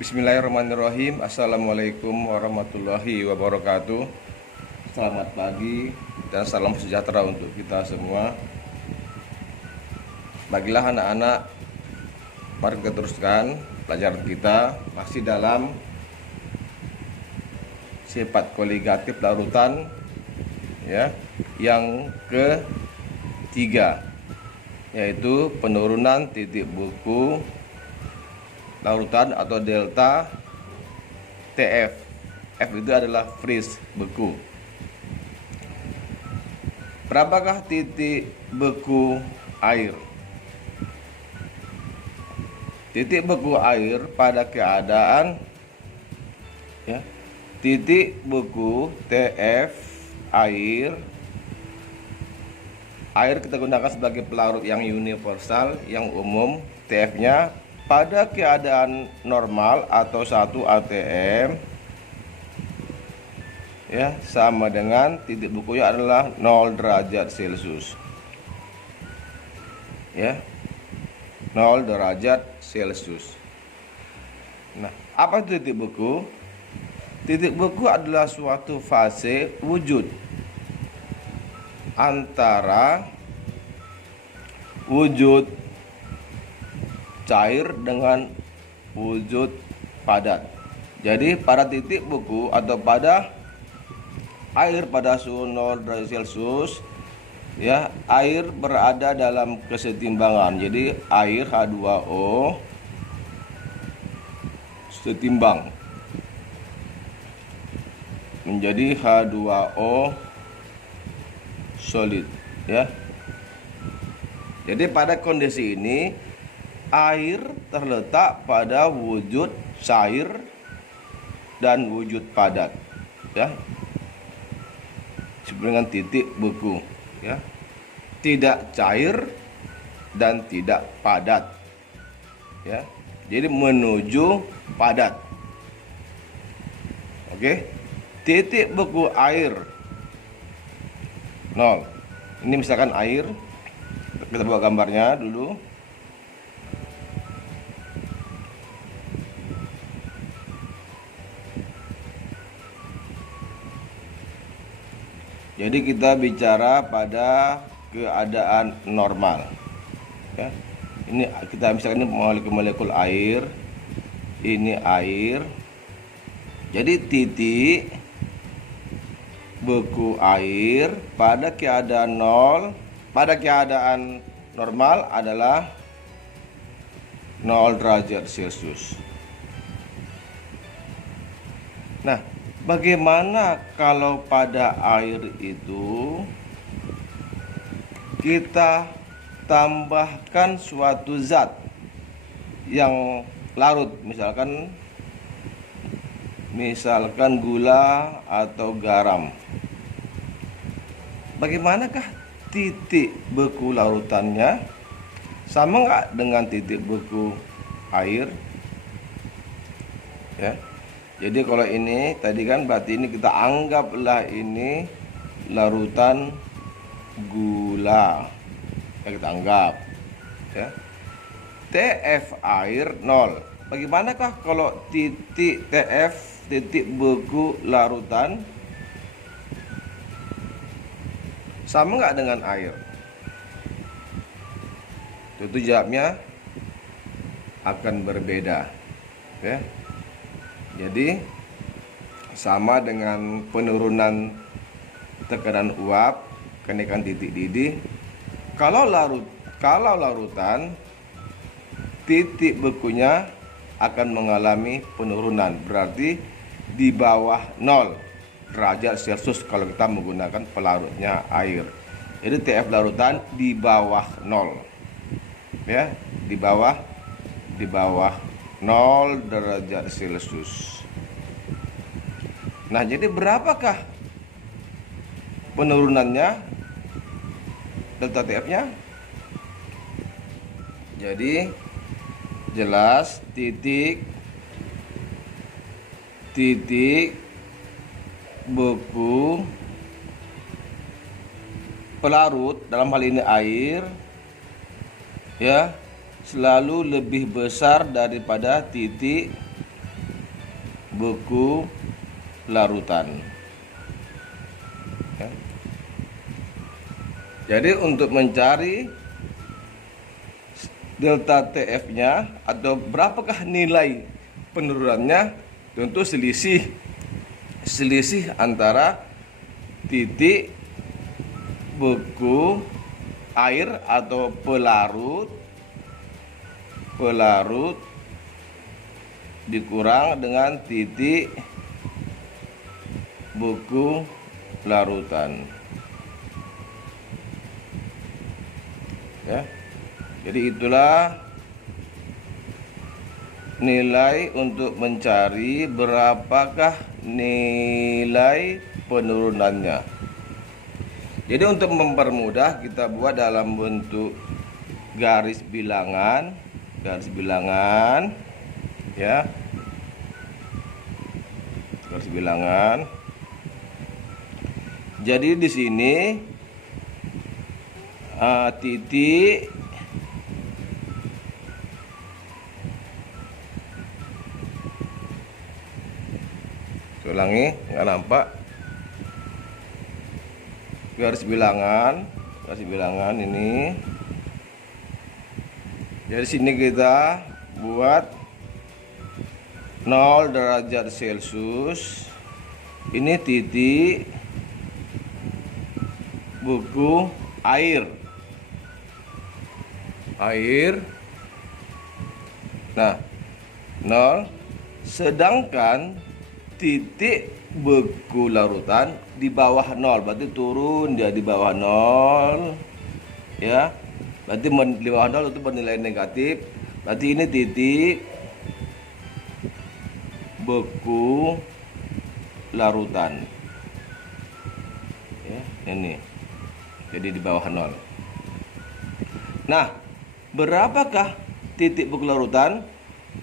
Bismillahirrahmanirrahim. Assalamualaikum warahmatullahi wabarakatuh. Selamat pagi dan salam sejahtera untuk kita semua. Bagilah anak-anak, mari kita teruskan pelajaran kita masih dalam sifat koligatif larutan ya, yang ketiga, yaitu penurunan titik beku larutan atau delta TF. F itu adalah freeze, beku. Berapakah titik beku air? Titik beku air pada keadaan ya, titik beku TF air kita gunakan sebagai pelarut yang universal, yang umum. TF-nya pada keadaan normal atau 1 atm ya, sama dengan titik bekunya adalah 0 derajat Celcius ya, 0 derajat Celcius. Nah, apa itu titik beku? Titik beku adalah suatu fase wujud antara wujud cair dengan wujud padat. Jadi pada titik beku atau pada air pada suhu 0 derajat Celcius ya, air berada dalam kesetimbangan. Jadi air H2O setimbang menjadi H2O solid ya. Jadi pada kondisi ini air terletak pada wujud cair dan wujud padat ya, dengan titik beku ya, tidak cair dan tidak padat ya, jadi menuju padat. Oke, titik beku air 0. Ini misalkan air, kita buat gambarnya dulu. Jadi kita bicara pada keadaan normal ya. Ini kita misalkan ini molekul air, ini air. Jadi titik beku air pada keadaan 0, pada keadaan normal adalah 0 derajat Celcius. Nah, bagaimana kalau pada air itu kita tambahkan suatu zat yang larut, misalkan gula atau garam? Bagaimanakah titik beku larutannya? Sama nggak dengan titik beku air? Ya. Jadi kalau ini tadi kan berarti ini kita anggaplah ini larutan gula. Ya, kita anggap ya. TF air 0. Bagaimanakah kalau titik TF, titik beku larutan, sama nggak dengan air? Tentu jawabnya akan berbeda ya. Jadi sama dengan penurunan tekanan uap, kenaikan titik didih. Kalau larutan, titik bekunya akan mengalami penurunan, berarti di bawah 0 derajat Celcius kalau kita menggunakan pelarutnya air. Jadi TF larutan di bawah 0 ya, di bawah 0 derajat Celcius. Nah, jadi berapakah penurunannya delta TF-nya? Jadi jelas titik beku pelarut, dalam hal ini air ya, selalu lebih besar daripada titik beku larutan. Ya. Jadi untuk mencari delta TF-nya atau berapakah nilai penurunannya, tentu selisih antara titik beku air atau pelarut dikurang dengan titik beku larutan. Ya. Jadi itulah nilai untuk mencari berapakah nilai penurunannya. Jadi untuk mempermudah kita buat dalam bentuk garis bilangan ya. Garis bilangan. Jadi di sini titik ulangi, nggak nampak. Garis bilangan ini. Jadi sini kita buat 0 derajat Celcius. Ini titik beku air. Nah, 0. Sedangkan titik beku larutan di bawah 0, berarti turun dia di bawah 0 ya. Berarti di bawah 0 itu bernilai negatif. Berarti ini titik beku larutan ya, ini. Jadi di bawah 0. Nah, berapakah titik beku larutan?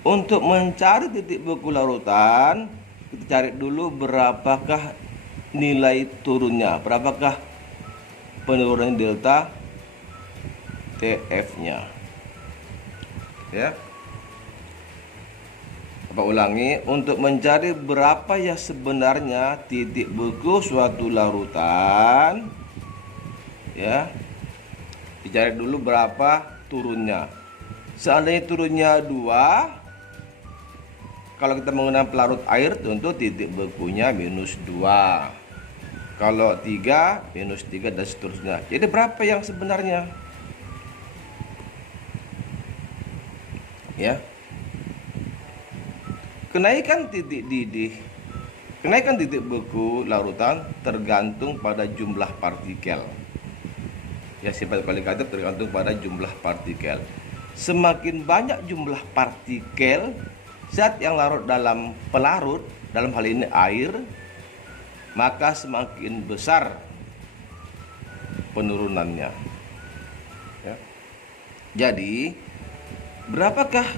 Untuk mencari titik beku larutan, kita cari dulu berapakah nilai turunnya, berapakah penurunan delta TF-nya. Ya. Apa ulangi, untuk mencari berapa ya sebenarnya titik beku suatu larutan, ya, dicari dulu berapa turunnya. Seandainya turunnya 2, kalau kita menggunakan pelarut air, tentu titik bekunya -2. Kalau 3, -3 dan seterusnya. Jadi berapa yang sebenarnya? Ya. Kenaikan titik beku larutan tergantung pada jumlah partikel. Ya, sifat kualitatif tergantung pada jumlah partikel. Semakin banyak jumlah partikel zat yang larut dalam pelarut, dalam hal ini air, maka semakin besar penurunannya. Ya. Jadi, berapakah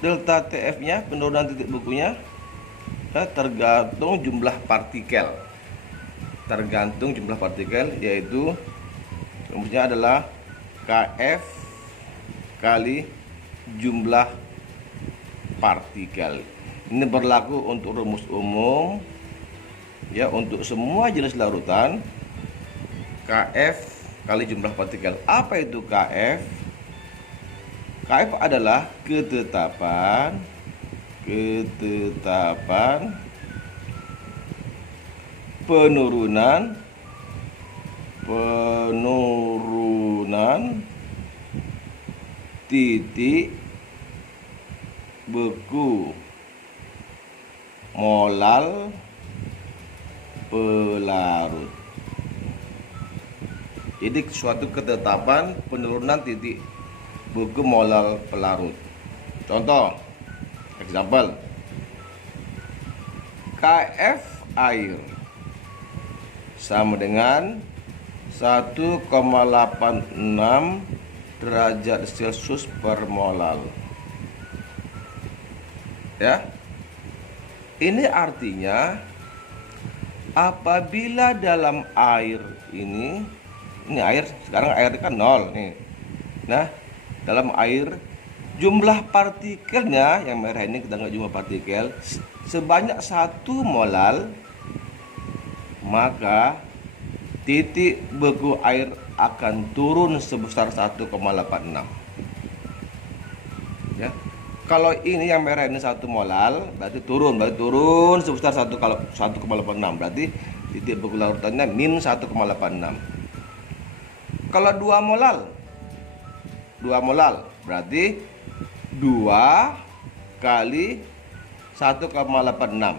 delta TF-nya, penurunan titik bekunya? Ya, tergantung jumlah partikel. Yaitu rumusnya adalah KF kali jumlah partikel. Ini berlaku untuk rumus umum ya, untuk semua jenis larutan. KF kali jumlah partikel. Apa itu KF? KF adalah ketetapan penurunan titik beku molal pelarut. Jadi suatu ketetapan penurunan titik beku molal pelarut. Contoh, example, KF air sama dengan 1,86 derajat Celcius per molal. Ya. Ini artinya apabila dalam air ini air, sekarang air kan 0 nih. Nah, dalam air Jumlah partikelnya yang merah ini, kita nggak jumlah partikel sebanyak 1 molal, maka titik beku air akan turun sebesar 1,86. Ya. Kalau ini yang merah ini 1 molal, berarti turun sebesar 1,86. Berarti titik beku larutannya min 1,86. Kalau 2 molal berarti 2 kali 1,86,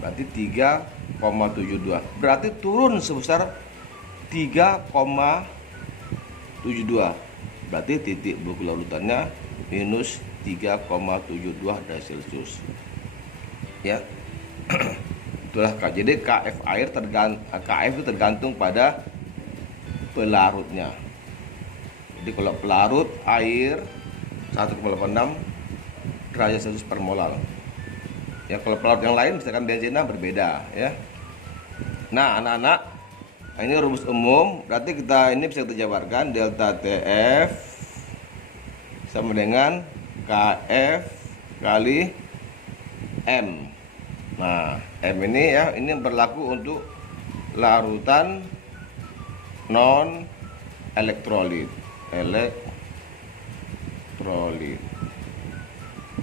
berarti 3,72. Berarti turun sebesar 3,72. Berarti titik beku larutannya minus 3,72 derajat Celcius. Ya. Itulah Kak. Jadi KF itu tergantung pada pelarutnya. Jadi kalau pelarut air 1,86 derajat Celcius per molal. Ya, kalau pelarut yang lain misalkan benzina berbeda ya. Nah, anak-anak, ini rumus umum, berarti kita ini bisa kita jabarkan delta TF sama dengan KF kali M. Nah, M ini ya, ini berlaku untuk larutan non elektrolit.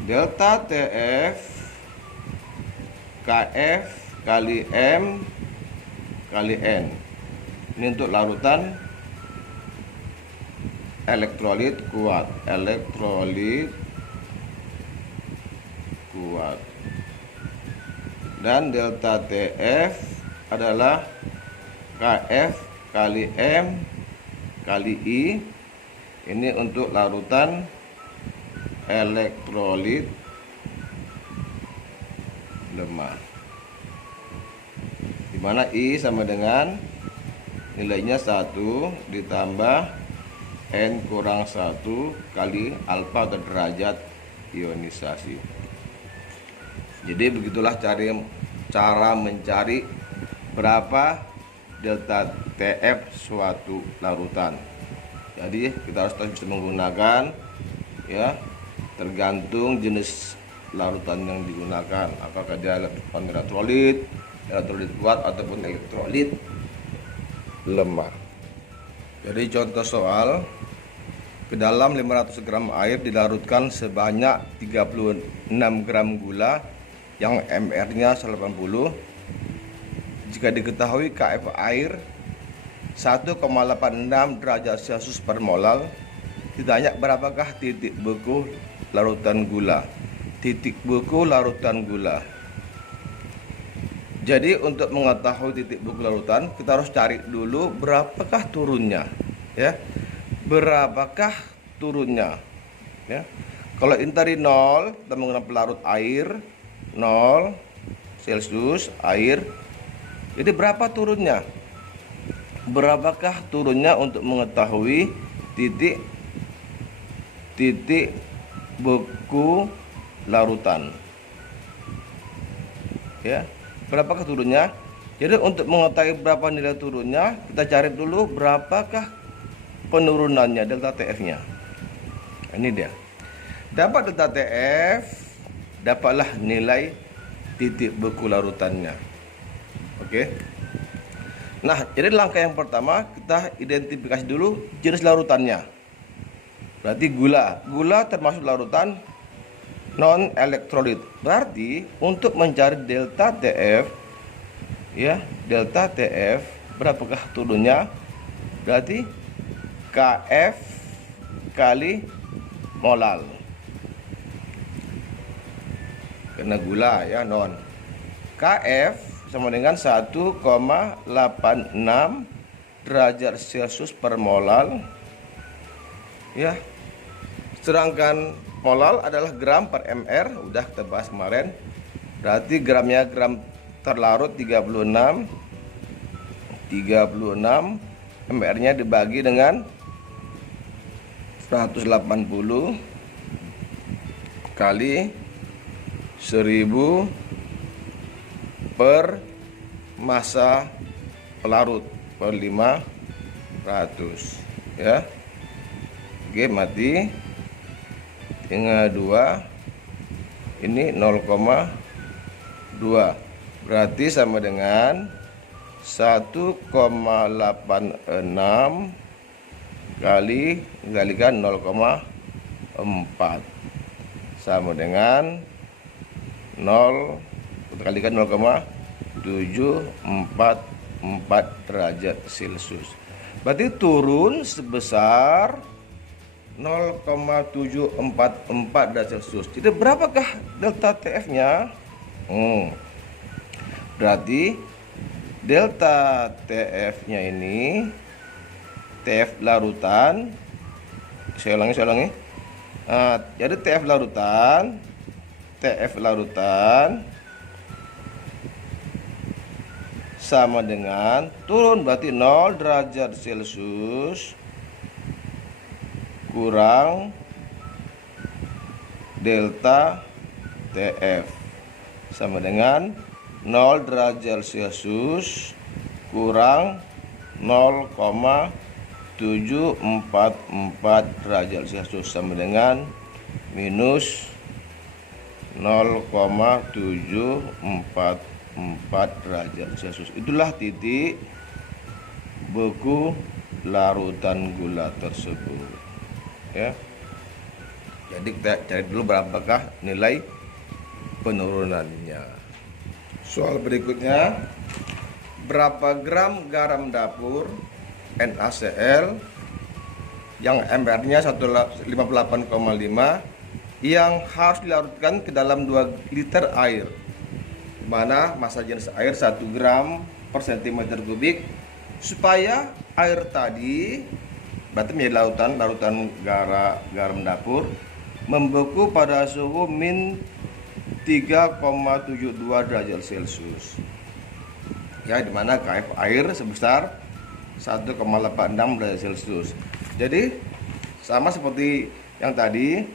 Delta TF KF kali M kali N. Ini untuk larutan elektrolit kuat. Dan delta TF adalah KF kali M kali I. Ini untuk larutan elektrolit lemah, dimana I sama dengan nilainya 1 ditambah N kurang 1 kali alfa atau derajat ionisasi. Jadi begitulah cara mencari berapa delta TF suatu larutan. Jadi kita harus bisa menggunakan ya, tergantung jenis larutan yang digunakan, apakah dia elektrolit kuat ataupun elektrolit lemah. Jadi contoh soal, ke dalam 500 gram air dilarutkan sebanyak 36 gram gula yang MR-nya 80. Jika diketahui KF air 1,86 derajat Celcius per molal, ditanya berapakah titik beku larutan gula. Titik beku larutan gula. Jadi untuk mengetahui titik beku larutan, kita harus cari dulu berapakah turunnya, ya. Berapakah turunnya, ya. Kalau ini tadi 0, kita menggunakan pelarut air 0 Celcius air. Jadi berapa turunnya? Berapakah turunnya untuk mengetahui titik beku larutan, ya. Berapakah turunnya? Jadi untuk mengetahui berapa nilai turunnya, kita cari dulu berapakah penurunannya, delta TF-nya. Ini dia. Dapat delta TF, dapatlah nilai titik beku larutannya. Oke. Nah, jadi langkah yang pertama kita identifikasi dulu jenis larutannya. Berarti gula termasuk larutan non elektrolit. Berarti untuk mencari delta TF, ya, delta TF berapakah turunnya? Berarti KF kali molal. Karena gula ya non. KF sama dengan 1,86 derajat Celcius per molal, ya. Sedangkan molal adalah gram per mr, udah kita bahas kemarin. Berarti gramnya gram terlarut 36 mr-nya dibagi dengan 180 kali 1000 per massa pelarut per 500, ya. Oke, mati. Ini 2, ini 0,2, berarti sama dengan 1,86 dikalikan 0,4 sama dengan 0 dikalikan 0,744 derajat Celcius. Berarti turun sebesar 0,744 derajat Celcius. Jadi berapakah delta TF-nya? Berarti delta TF-nya ini, TF larutan, saya ulangi. Jadi TF larutan sama dengan turun, berarti 0 derajat Celcius kurang delta TF sama dengan 0 derajat Celcius kurang 0,744 derajat Celcius sama dengan minus 0,744 derajat Celcius. Itulah titik beku larutan gula tersebut, ya. Jadi kita cari dulu berapakah nilai penurunannya. Soal berikutnya, berapa gram garam dapur NaCl yang MR-nya 158,5 yang harus dilarutkan ke dalam 2 liter air, mana massa jenis air 1 gram per cm kubik, supaya air tadi berarti menjadi larutan garam dapur membeku pada suhu min 3,72 derajat Celcius, ya, dimana KF air sebesar 1,86 derajat Celcius. Jadi sama seperti yang tadi,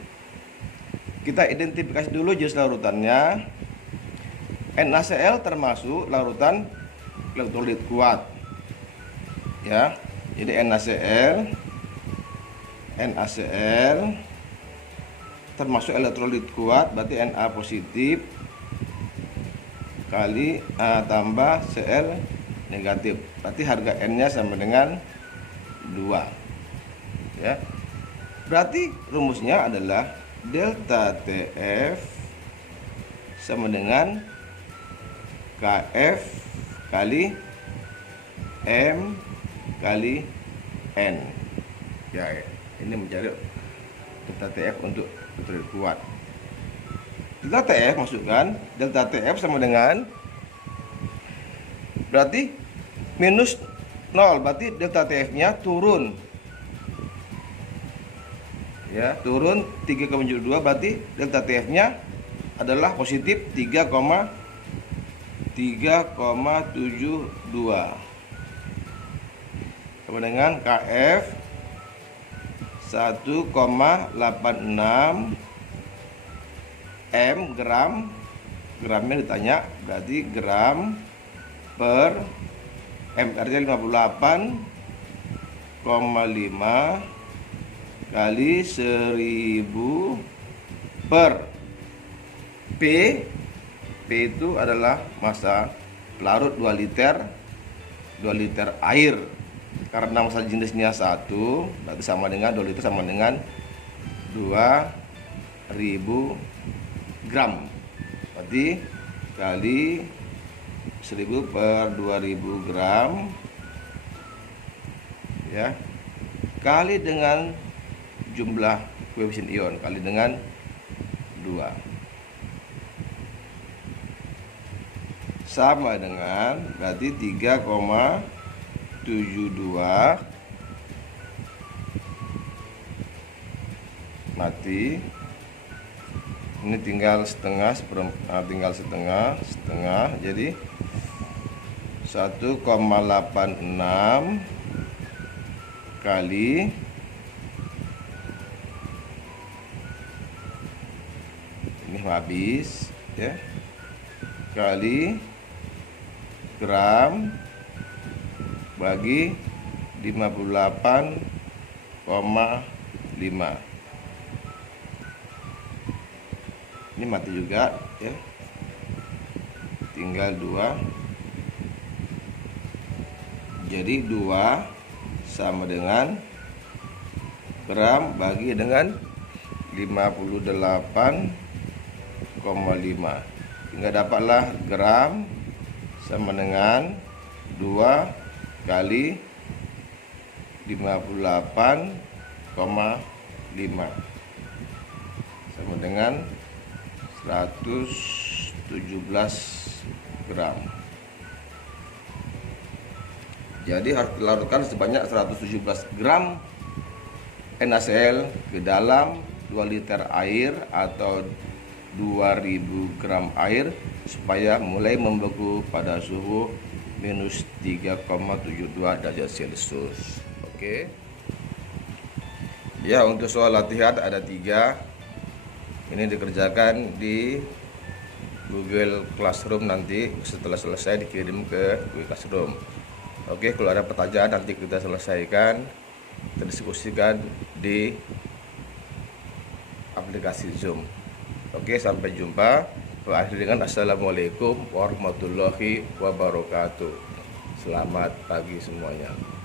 kita identifikasi dulu jenis larutannya. NaCl termasuk larutan elektrolit kuat, ya. Jadi NaCl termasuk elektrolit kuat, berarti Na positif kali A tambah Cl negatif, berarti harga N-nya sama dengan 2, ya. Berarti rumusnya adalah delta TF sama dengan KF kali M kali N, ya. Ini mencari delta TF untuk elektrolit kuat. Delta TF masukkan, delta TF sama dengan, berarti minus 0, berarti delta TF-nya turun, ya, turun 3,72, berarti delta TF-nya adalah positif 3,72 sama dengan KF 1,86 M gram, gramnya ditanya, berarti gram per MR-nya 58,5 kali 1000 per P itu adalah massa pelarut 2 liter air. Karena massa jenisnya 1, berarti sama dengan 2 liter sama dengan 2000 gram. Berarti kali 1000 per 2000 gram, ya, kali dengan jumlah koefisien ion kali dengan 2 sama dengan, berarti 3,72 mati. Ini tinggal setengah, jadi 1,86 kali ini habis, ya, kali gram bagi 58,5. Ini mati juga ya. Tinggal 2. Jadi 2 sama dengan gram bagi dengan 58,5. Hingga dapatlah gram sama dengan 2 kali 58,5 sama dengan 117 gram. Jadi harus dilarutkan sebanyak 117 gram NaCl ke dalam 2 liter air atau 2000 gram air supaya mulai membeku pada suhu minus 3,72 derajat Celcius. Oke. Ya, untuk soal latihan ada 3. Ini dikerjakan di Google Classroom, nanti setelah selesai dikirim ke Google Classroom. Oke, kalau ada pertanyaan nanti kita selesaikan, kita diskusikan di aplikasi Zoom. Oke, sampai jumpa. Akhir dengan assalamualaikum warahmatullahi wabarakatuh. Selamat pagi semuanya.